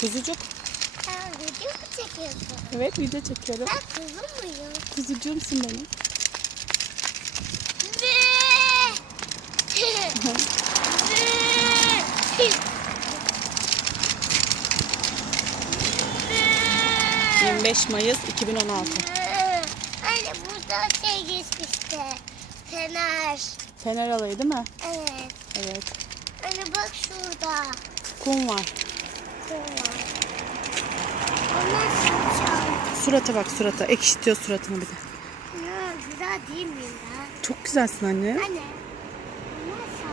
Kuzucuk. Sen video mu çekiyorsun? Evet, video çekiyorum. Ben kuzu muyum? Kuzucuğumsun benim. Ve 25 Mayıs 2016. Anne burada şey geçmişti. Fener. Fener alayı değil mi? Evet. Evet. Anne bak şurada. Kum var. Kum var. Onlar sıcak. Surata bak, surata. Ekşitiyor suratını bir de. Güzel değil miyim ben? Çok güzelsin anne. Anne.